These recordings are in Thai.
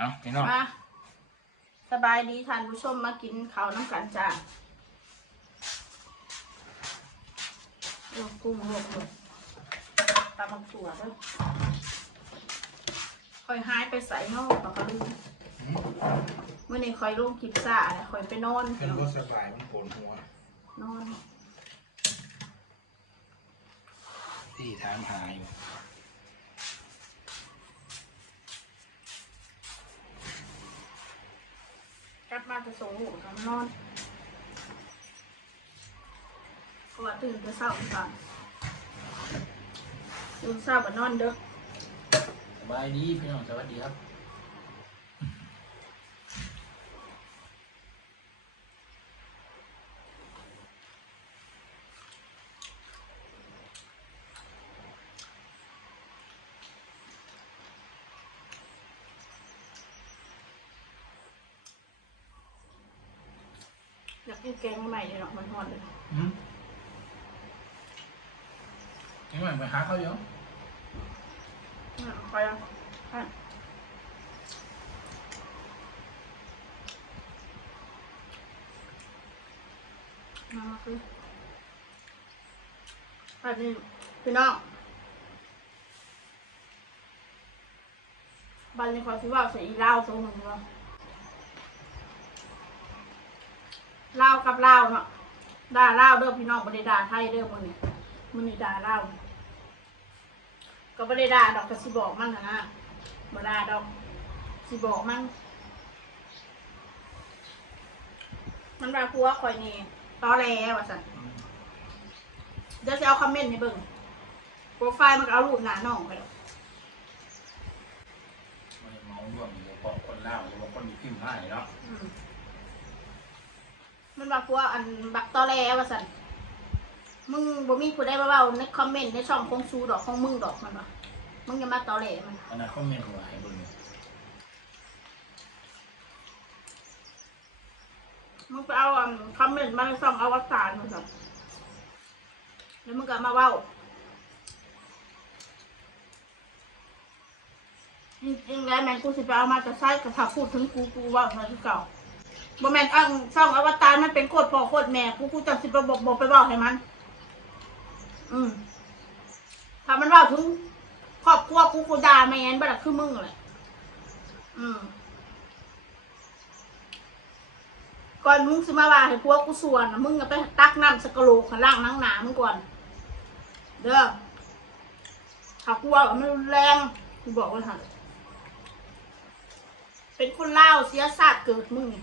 เอาพี่น้องมาสบายดีท่านผู้ชมมากินข้าวน้ำกันจ้าลวกกุ้งลวกเลยตาบักตัวด้วยคอยหายไปใส่นอกปากกระลืมเมื่อนี้คอยลงคลิปซ่าเลยคอยไปนอนเป็นก็สบายมันปวดหัว นอน ที่ถามหาอยู่ กลับมาจะส่งลูกกันนอนเพราะว่าตื่นจะเศร้าก่อนตื่นเศร้าก็นอนเด้อสบายดีพี่น้องสวัสดีครับ กกินแกงใหม่เลยเนาะมันฮอนเลยอืมยังไงไปหาเขาอยู่อะไปอะไปมาคือแบบนี้พี่น้องบันนี้ขอสิว่าใส่อีเหล้าตัวหนึ่งเนาะ เหล้ากับเหล้าเนาะด่าเหล้าเด้อพี่น้องไม่ได้ด่าไทยเด้อมันนี่มันนี่ด่าเหล้าก็ไม่ได้ด่าดอกก็สิบอกมันนะนะบ่ด่าดอกสิบอกมัน มันว่าผัวคอยนี่ตอแหลว่าสันเดี๋ยวจะเอาคอมเมนต์ให้เบิ่งโปรไฟล์มันก็เอารูปหน้าน้องไปแล้วมันเมาร่วมอยู่กับคนเล่าหรือว่าคนพิมพ์ให้เนาะอืม มันว่าผัวอันบักตอแหลว่าสันมึงบ่มีผู้ใดมาเว้าในคอมเมนต์ในช่องของซูดอกของมึงดอกมันว่ามึงอย่ามาตอแหลมันอันนั้นเขาเมนหัวให้เบิ่งอยู่มึงไปเอาอันคอมเมนต์มาในช่องอวสานมันสันแล้วมึงก็มาเว้าจริงๆแล้วแมนกูสิไปเอามาจะใช้กระถาพูดถึงกูกูว่าอะไรที่เก่า บ่แมนอังช่องอวตารมันเป็นโคตรพ่อโคตรแม่กูกูจะสิไปบอกบอกไปบอกให้มัน อืมถ้ามันว่าถึงครอบครัวกูกูด่าแมนบ่ล่ะคือมึงแหละอืมก่อนมึงสิมาว่าให้พวกกูส่วนนะมึงก็ไปตักน้ำสกโลกข้างล่างนังหนามึงก่อน เด้อถ้ากูว่ามันรุนแรงกูบอกไว้ค่ะเป็นคนเล่าเสียศาสตร์เกิดมึงนี่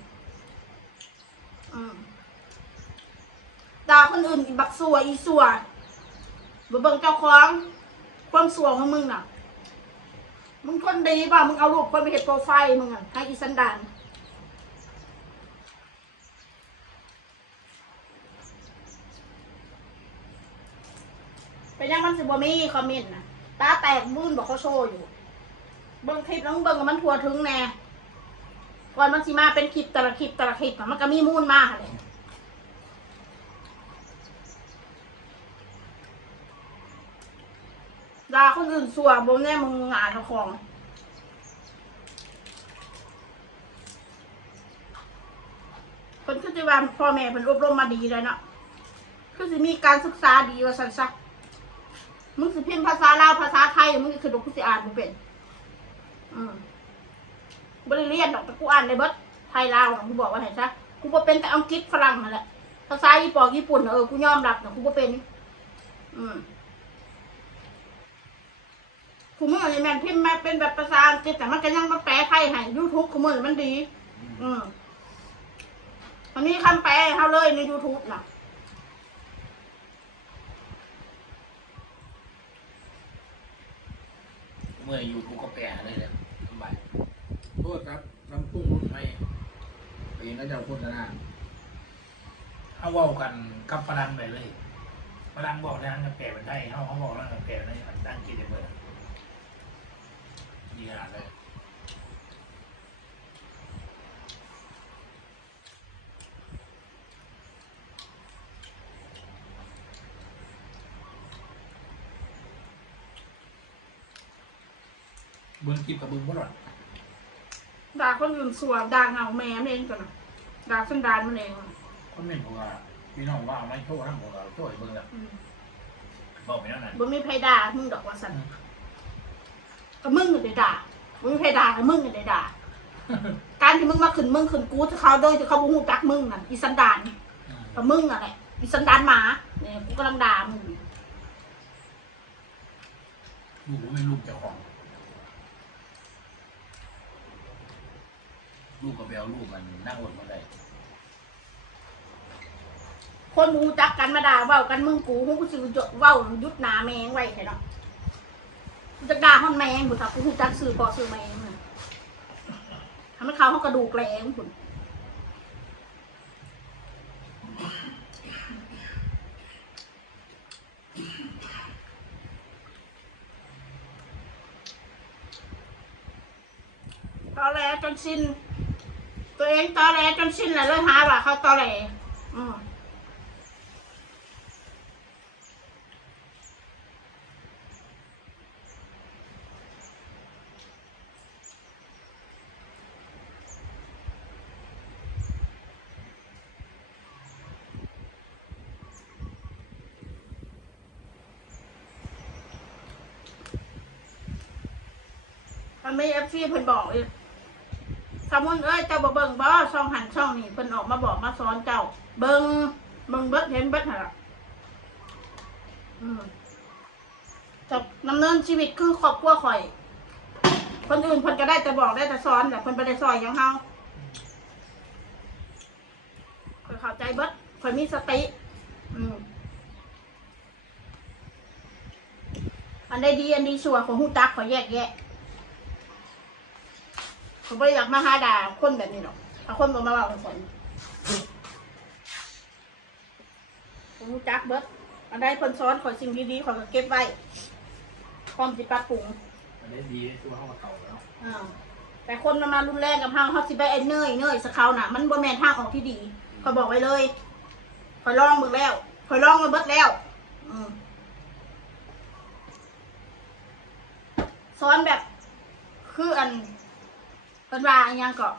ด่าคนอื่นอีบักสัวอีสัวบ่เบิ่งเจ้าของความสัวของมึงน่ะ มึงคนดีป่ะมึงเอารูปคนไปเห็นโปรไฟล์มึงอะให้อีสันดานเป็นยังมันสิบ่มีคอมเมนต์นะตาแตกบุ้นบอกเขาโชว์อยู่ เบิ่งคลิปแล้วมึงเบิ่งว่ามันทัวถึงแน่ ก่อนมันสิมาเป็นคลิปแต่ละคลิปแต่ละคลิปอะมันก็มีมูลมากเลยด่าคนอื่นสัวบนแน่มึงงานเจ้าของ คนคือจะว่าพ่อแม่เป็นอบรมมาดีเลยเนาะคือสิมีการศึกษาดีว่าสันซักมึงสิพิมพ์ภาษาลาวภาษาไทยมึงก็คือดูกูสิอ่านมึงเป็น อืม บริเรียนดอกแต่กูอ่านในเบิดไทยลาวน่ะกูบอกว่าไหนซะกูบ่เป็นแต่อังกฤษฝรั่งนั่นแหละภาษาญี่ปุ่นญี่ปุ่นเออกูยอมรับแต่กูบ่เป็น อืมกูมึงอะไรแม่นพิมพ์มาเป็นแบบภาษาอังกฤษแต่มันก็ยังมาแปลไทยให้ยูทูบกูมึงมันดี อืมอันนี้คำแปลเขาเลยในยูทูบนะเมื่อยู่กูก็แปลเลยแหละสบาย ทษครับน้ำพุ่งรุ่นใหม่ปีนั้นจะโฆษณาเอาเว่ากันกับฝรั่งไปเลยฝรั่งบอกแล้วจะแปลเป็นไทยเขาเขาบอกแล้วจะแปลในอันตั้งกินเลยเบิดยี่ห้าเลยเบิ้งคลิปกับเบิ้งบ่หลอ ดด่าคนอื่นสัวด่าเงาแม่มันเองก่อนนะด่าสันดานมันเองอะคนเม่นบอกว่าพี่น้องว่าเอาไม่โชว์ทั้งหมดเราโชว์ให้เบิ่งแล้วอืมบอกไปแล้วนั่นบ่มีไผด่ามึงดอกว่าสันก็มึงก็ได้ด่าบ่มีไผด่าก็มึงก็ได้ด่า การที่มึงมาขึ้นมึงขึ้นกูจะเขาโดยที่เขาบ่ฮู้จักมึงน่ะอีสันดานอืมกับมึงน่ะแหละอีสันดานหมาเนี่ยกูกำลังด่ามึงลูกก็ไม่ลูกเจ้าของ ลูกกับแบลลูกมันนั่งอดมาได้คนบ่ฮู้จักกันมาด่าเว้ากันมึงกูฮู้กูสิจดเว้ายุดหนาแมงไว้แค่เนาะกูจะด่าฮอนแมงบ่ถ้ากูจักสื่อพอสื่อแมงน่ะทำให้เขาเฮากระดูกแหลงพุ่นตอแหลจนสิ้น ตัวเองตอแหลจนสิ้นแหละเลยหาว่าเขาตอแหลอืมมันไม่เอฟซีเพิ่นบอกเลยส มมุนเอ้ยเจ้าบ่เบิ่งบ่ช่องหันช่องนี่เพิ่นออกมาบอกมาสอนเจ้า เบิ่งเบิ่งเบิดเห็นเบิดหั่นล่ะอืมจะดำเนินชีวิตคือครอบครัวข่อย คนอื่นเพิ่นก็ได้แต่บอกได้แต่สอนแต่เพิ่นบ่ได้สอนอย่างเฮาข่อยเข้าใจเบิดข่อยมีสติ อืมอันใดดีอันดีชั่วของฮู้จักข่อยแยกแยะ ผมไม่ได้อยากมาหาด่าคนแบบนี้หรอกเอาคนมามาว่าเป็นคนผมรู้จักเบิดอันใดคนซ้อนขอสิ่งดีๆขอก็เก็บไว้พร้อมจิปรับปรุงมันได้ดีตัวเขาเก่าแล้วอ้าวแต่คนมามารุนแรงกับเฮาเฮาสิไปไอ้เนยเนยสกเขาน่ะ มันบ่แม่นทางออกที่ดีขอยบอกไว้เลยขอยลองมึงแล้วขอยลองมาเบิดแล้ว อืมซ้อนแบบ คืออัน เป็นว่าอหยังก็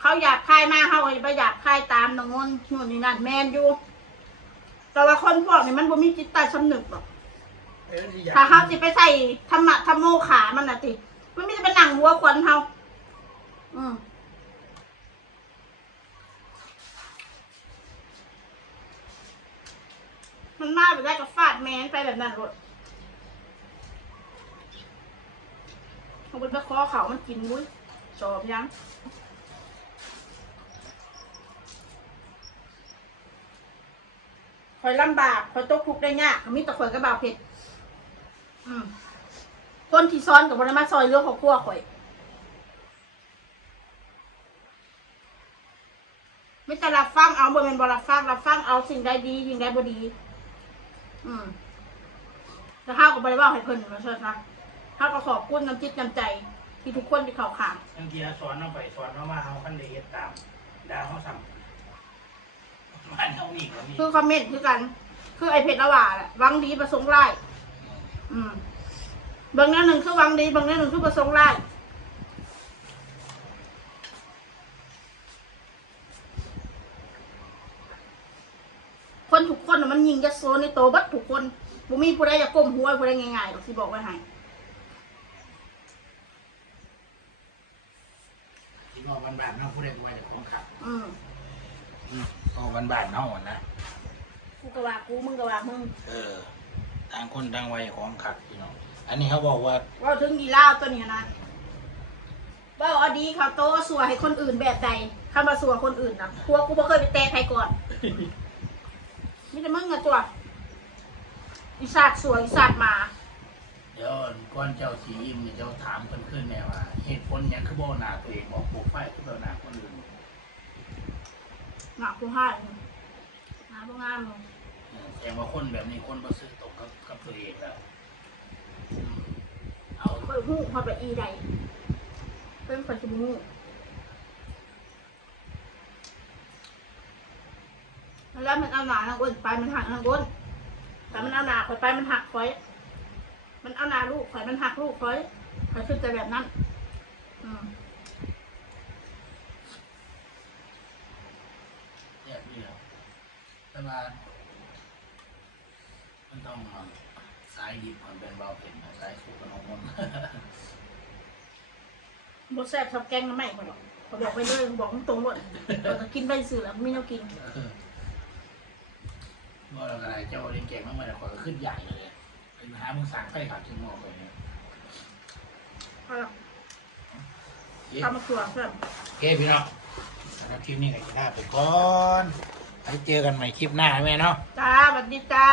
เขาอยากคายมาเขาก็ไปอยากคายตามน้องนนนู่นนี่นั่นแมนอยู่ แต่ว่าคนพวกนี้มันบ่มีจิตใต้สำนึกหรอกเอ้ยอยกถ้าเขาจะไปใส่ธรรมะธรรมโมขามันน่ะติมันไมแต่จะเป็นหนังหัวควันเขาอืมมันมาแบบได้กับฟาดแมนไปแบบนั้นรถ เขาเป็นไปคอเขามันกินมุ้ยจอบยังคอยลำบากคอยตกทุกข์ได้ยากมีแต่คอยกระบาเผ็ดอืมคนที่ซ้อนกับบริมาซอยเรื่องของพวข่อยไม่แต่รับฟังเอาบ่เป็นบรับฟังรับฟังเอาสิ่งใดดีสิ่งใดบ่ดี อืมแต่ข้าวกับบริว่าให้เพิ่นมาเชิญนะ ข้าวก็ขอบคุณน้ำจิตน้ำใจ ที่ทุกคนที่เขาขางบางทีสอนเอาไปสอนเอามาเอาคันเดียตามด่าเขาสั่งบ้านเขานี่ก็มีคือคอมเมนต์คือกัน คือไอเพจละว่าแหละหวังดีประสงค์ร้ายอืมบางนั้นหนึ่งคือหวังดีบางนั้นหนึ่งคือประสงค์ร้ายคนทุกคนน่ะมันยิงจะโซในโตวเบัดทุกคนบ่มีผู้ใดจะก้มหัวผู้ใดง่ายๆหรอกสิบอกไว้ให้ ที่นอ กบ้านบ้านๆเนาะผู้ใดผู้ใดจะของขัดอืมนอกบ้านบ้านๆเนาะนะกูก็ว่ากูมึงก็ว่ามึงเออต่างคนต่างวัยของขัดพี่น้องอันนี้เขาบอกว่าเว่าถึงอีล่าวตัวเนี้ยนะเว่าเอาดีเขาโตสัวให้คนอื่นแบบใดคำว่าสัวคนอื่นนะพวกกูบ่เคยไปแตะใครก่อนมีแต่มึงอะตัวอีสาดสวยอีสาดหมาเดี๋ยวก่อนเจ้าสียิ้มเนี่ยเจ้าถามเพิ่นขึ้นแน่ว่าเหตุผลหยังคือบ่หน้าตัวเองบอกปลูกไฟคือบ่หน้าคนอื่นหมากูให้หมาบ่งามเลยเออแสดงว่าคนแบบนี้คนบ่ซื้อตรงกับกับตัวเองแล้วอืมเอาคอยหู้คอยไปอีใดเป็นคนจะหู้แล้วมันเอาหนาทางก้นไปมันหักทางก้นแต่มันเอาหนาคอยไปมันหักคอย มันเอาหนาลูกคอยมันหักลูกคอยคอยคือแต่แบบนั้นออืมเนี่ยพี่ครับแต่ว่ามันต้องเอาสายดิบมันเป็นเบาเผ็ดนะสายสุกกับน้องมนต์บดแซ่บชอบแกงน้ำไหม้เขาหรอกเขาบอกไปเลยบอกตรงๆหมดเราจะกินไปสื่อแล้วไม่ต้องกินเออเมื่อเราอะไรเจ้าเรียนเก่งมากเลยขอขึ้นใหญ่เลย เป็นหามึงสั่งไฟขาดชิ้นหม้อเลยเนี่ยเอาล่ะเอ๊ะทำมาตัวเพิ่มโอเคพี่น้องสำหรับคลิปนี้ก็จะลาไปก่อนไปเจอกันใหม่คลิปหน้าแม่เนาะ จ้าสวัสดีจ้า